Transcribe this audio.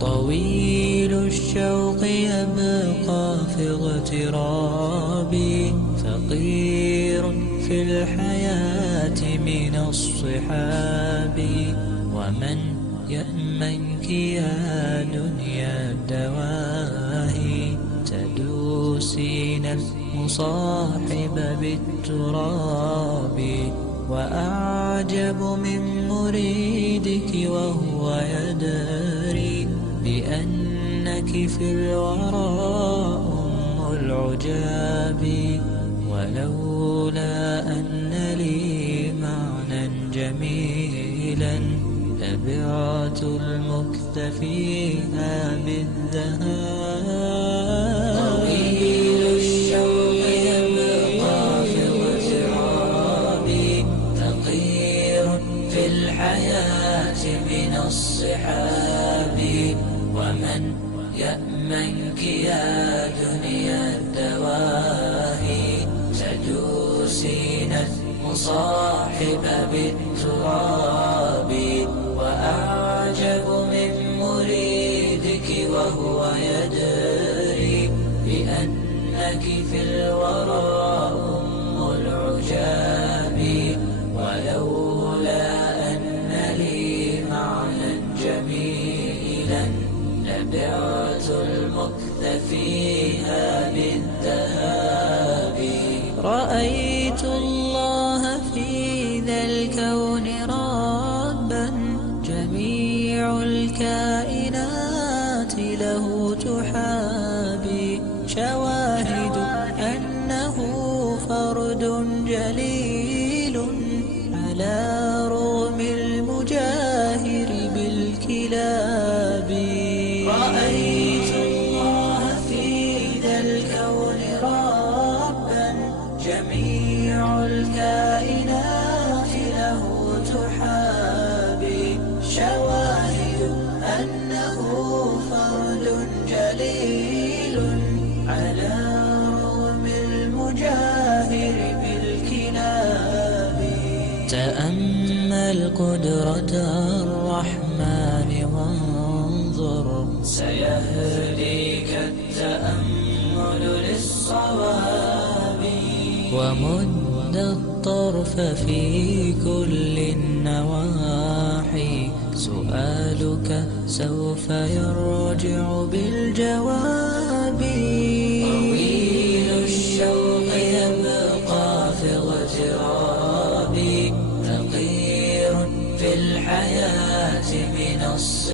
طويل الشوق يبقى في اغترابي، فقير في الحياة من الصحاب. ومن يأمنك يا دنيا الدواهي، تدوسين المصاحب بالتراب. وأعجب من مريدك وهو يدري بأنك في الورى أم العجاب. ولولا أن لي معنى جميلا لبعت المكث فيها بالذهاب. طويل الشوق يبقى في اغترابي، فقير في الحياة من الصحاب. ومن يأمنك يا دنيا الدواهي، تدوسين المصاحب بالتراب. وأعجب من مريدك وهو يدري بأنك في الورى أم العجاب. ولولا أن لي معنى جميلا لبعت المكث فيها بالذهاب. رأيت الله في ذا الكون ربا، جميع الكائنات له تحابي. شواهد أنه فرد جليل على رغم المجاهر بالكلاب. رأيت الله في ذا الكون ربا، جميع الكائنات له تحابي. شواهد أنه فرد جليل على رغم المجاهر بالكلاب. تأمل قدرة الرحمن وانظر، سيهديك التأمل للصواب. ومد الطرف في كل النواحي، سؤالك سوف يرجع بالجواب. طويل الشوق يبقى في اغترابي، فقير في الحياة من